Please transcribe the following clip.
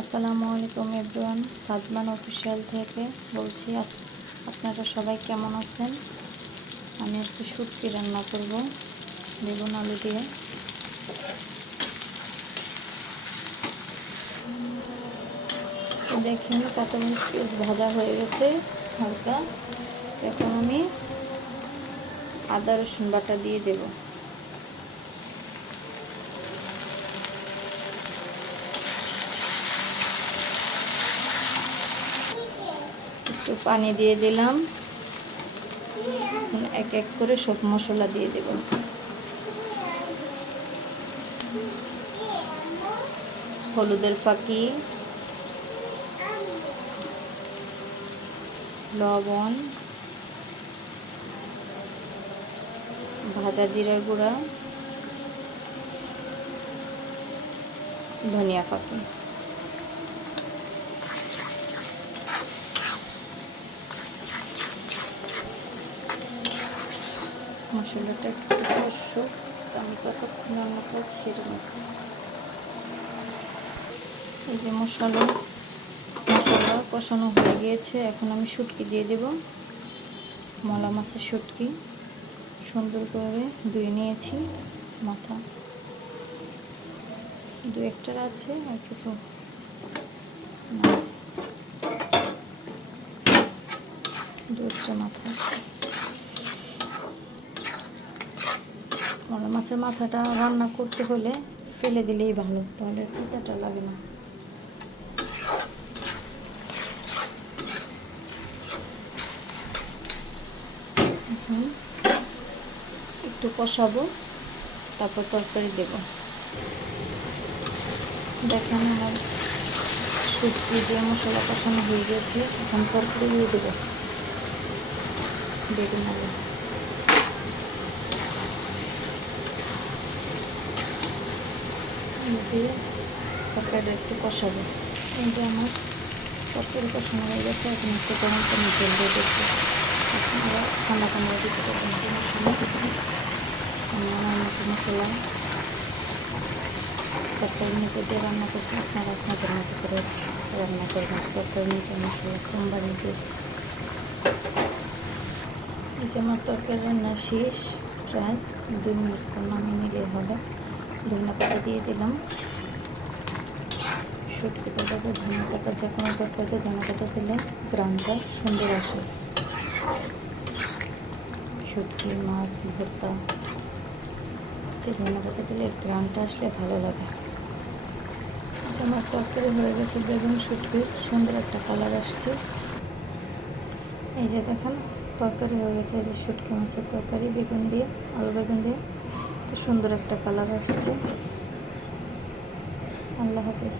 আসসালামু আলাইকুম everyone, Sadman official থেকে বলছি। আপনারা সবাই কেমন আছেন? আমি একটু শুটকি রান্না করব বেগুন আলু দিয়ে। দেখেন কাঁচামরিচ পেঁয়াজ ভাজা হয়ে গেছে হালকা। এখন আমি আদা রসুন বাটা দিয়ে দেব। একটু পানি দিয়ে দিলাম। এক এক করে সব মশলা দিয়ে দেব। হলুদের ফাঁকি, লবণ, ভাজা জিরার গুঁড়া, ধনিয়া পাতা। মশলাটা একটু কষুক, আমি কতক্ষণ রান্না করছি সেটা মতো। এই যে মশলা কষানো হয়ে গিয়েছে। এখন আমি শুটকি দিয়ে দেব। মলা মাছের শুটকি সুন্দর করে ধুয়ে নিয়েছি। মাথা দু একটার আছে, আর কিছু দু একটা মাথা আছে। মলা মাছের মাথাটা রান্না করতে হলে ফেলে দিলেই ভালো, তাহলে পিতাটা লাগে না। একটু কষাবো, তারপর তরকারি দেব। দেখেন আমার শুটকি দিয়ে মশলা কষানো হয়ে গেছে। এখন তরকারি দিয়ে দেবো বেগুন আলু দিয়ে। তরকারিটা একটু কষাবো। এই যে আমার তরকারি কষানো হয়ে গেছে। এখন একটু গরম পানি জল দিয়ে দিচ্ছি। আপনারা ঠান্ডা ঠান্ডা দিতে পারবেন আমি আমার মতো মশলা তরকারির নিচে দিয়ে রান্না করছি। আপনারা আপনাদের মতো করে রান্না করবেন। তরকারির নিচে মশলা কম বানিয়ে দিয়ে। এই যে আমার তরকারি রান্না শেষ, প্রায় 2 মিনিট পর নামিয়ে নিলেই হবে। ধনিয়া পাতা দিয়ে দিলাম। শুটকি পাতাতে ধনিয়া পাতা, যে কোনো তরকারিতে ধনিয়া পাতা দিলে গ্রানটা সুন্দর আসে। শুটকি মাছ ভর্তা ধনিয়া পাতা দিলে গ্রানটা আসলে ভালো লাগে। আমার তরকারি হয়ে গেছে। বেগুন শুটকির সুন্দর একটা কালার আসছে। এই যে দেখেন তরকারি হয়ে গেছে। এই যে শুটকি মাছের তরকারি বেগুন দিয়ে, আলু বেগুন দিয়ে, তো সুন্দর একটা কালার আসছে। আল্লাহ হাফেজ।